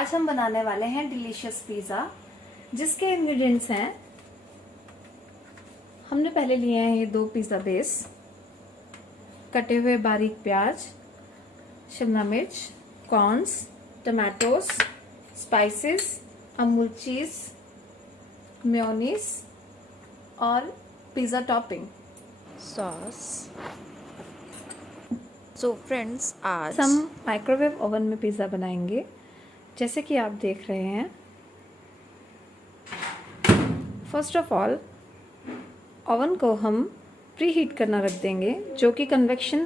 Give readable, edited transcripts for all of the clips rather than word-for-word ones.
आज हम बनाने वाले हैं डिलीशियस पिज़्ज़ा, जिसके इंग्रेडिएंट्स हैं, हमने पहले लिए हैं ये 2 पिज़्ज़ा बेस, कटे हुए बारीक प्याज, शिमला मिर्च, कॉर्न्स, टमाटोस, स्पाइसेस, अमूल चीज़, मेयोनीज और pizza topping sauce. So friends, आज हम माइक्रोवेव ओवन में पिज़्ज़ा बनाएंगे, जैसे कि आप देख रहे हैं। फर्स्ट ऑफ ऑल ओवन को हम प्री हीट करना रख देंगे, जो कि कन्वेक्शन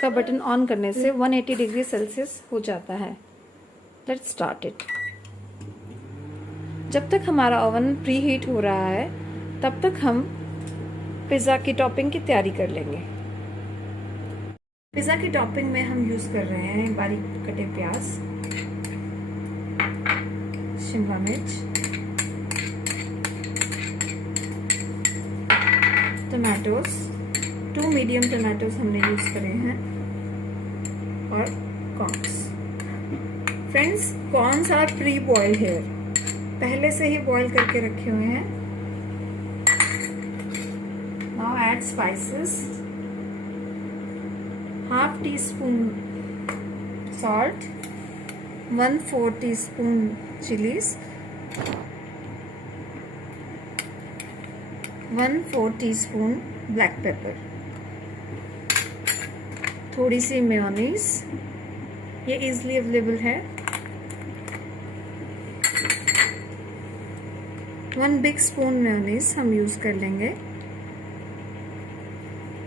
का बटन ऑन करने से 180 डिग्री सेल्सियस हो जाता है। Let's start it. जब तक हमारा ओवन प्री हीट हो रहा है, तब तक हम पिज़्ज़ा की टॉपिंग की तैयारी कर लेंगे। पिज़्ज़ा की टॉपिंग में हम यूज़ कर रहे हैं बारीक कटे प्याज, शिमला मिर्च, टमाटोस, 2 मीडियम टमाटोस हमने यूज़ करे हैं, और corns. Friends, corns are pre boiled here, पहले से ही बॉईल करके रखे हुए हैं। Now add spices, half teaspoon salt, 1/4 teaspoon chillies, 1/4 teaspoon black pepper, थोड़ी सी मेयोनीज, ये इजीली अवेलेबल है, 1 बिग स्पून मेयोनीज हम यूज कर लेंगे,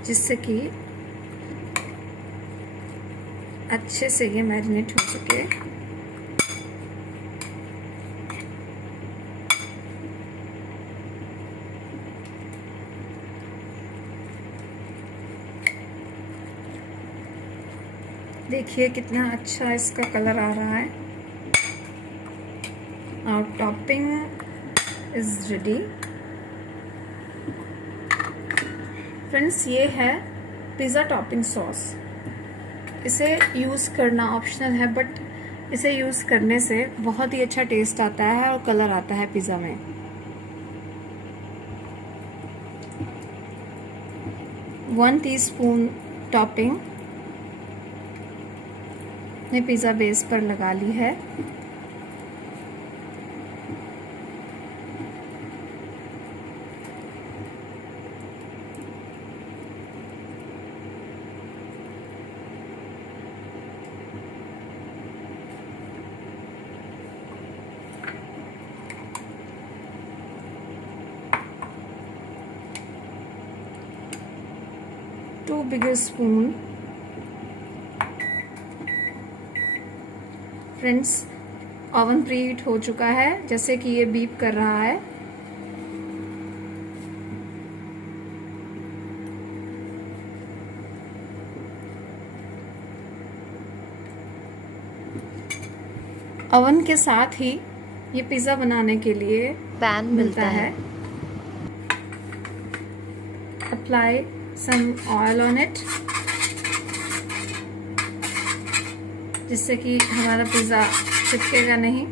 जिससे कि अच्छे से ये मैरिनेट हो सके। देखिए कितना अच्छा इसका कलर आ रहा है। और टॉपिंग इज रेडी। फ्रेंड्स, ये है पिज़्ज़ा टॉपिंग सॉस। इसे यूज़ करना ऑप्शनल है, बट इसे यूज़ करने से बहुत ही अच्छा टेस्ट आता है और कलर आता है पिज़्ज़ा में। वन टीस्पून टॉपिंग ने पिज़्ज़ा बेस पर लगा ली है। Two bigger spoon. Friends, oven preheat हो चुका है, जैसे कि ये बीप कर रहा है। ओवन के साथ ही ये पिज़्ज़ा बनाने के लिए पैन मिलता है। Apply some oil on it, जिससे कि हमारा पिज़्ज़ा चिपकेगा नहीं।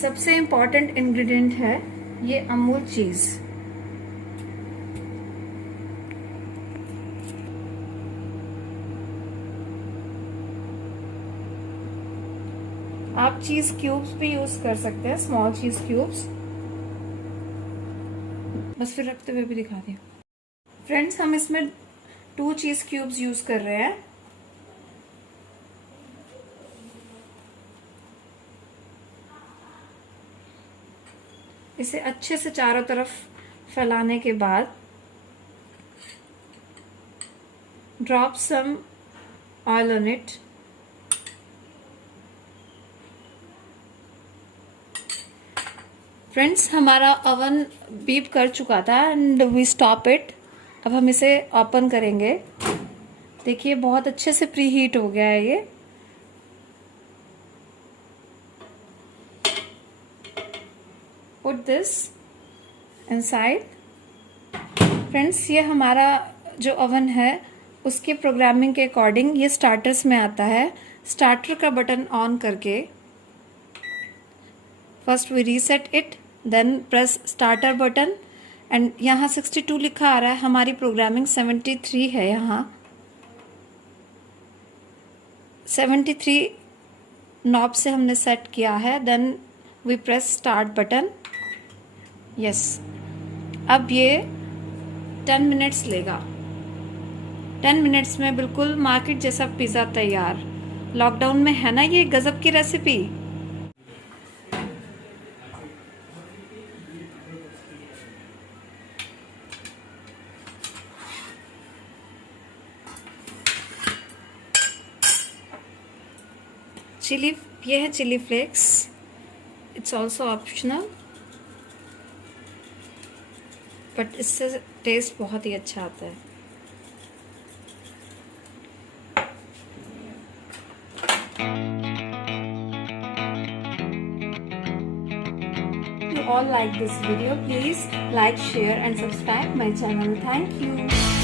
सबसे इम्पॉर्टेंट इंग्रेडिएंट है ये अमूल चीज़। आप चीज़ क्यूब्स भी यूज कर सकते हैं, स्मॉल चीज़ क्यूब्स। बस फिर रखते हुए भी दिखा दिया। फ्रेंड्स, हम इसमें 2 चीज़ क्यूब्स यूज कर रहे हैं। इसे अच्छे से चारों तरफ फैलाने के बाद drop some oil on it. Friends, हमारा ओवन बीप कर चुका था एंड वी स्टॉप इट। अब हम इसे ओपन करेंगे। देखिए बहुत अच्छे से प्री हीट हो गया है ये। पुट दिस inside फ्रेंड्स, ये हमारा जो ओवन है उसके प्रोग्रामिंग के अकॉर्डिंग ये स्टार्टर्स में आता है। स्टार्टर का बटन ऑन करके first we reset it, then press starter button and यहाँ 62 लिखा आ रहा है, हमारी प्रोग्रामिंग 73 है। यहाँ 73 नॉब से हमने सेट किया है। Then we press start button. Yes, अब ये 10 मिनट्स लेगा। 10 मिनट्स में बिल्कुल मार्केट जैसा पिज़्ज़ा तैयार। लॉकडाउन में है ना ये गजब की रेसिपी। चिली, ये है chilli flakes, it's also optional, but इससे टेस्ट बहुत ही अच्छा आता है। If you all like this video, please like, share and subscribe my channel. Thank you.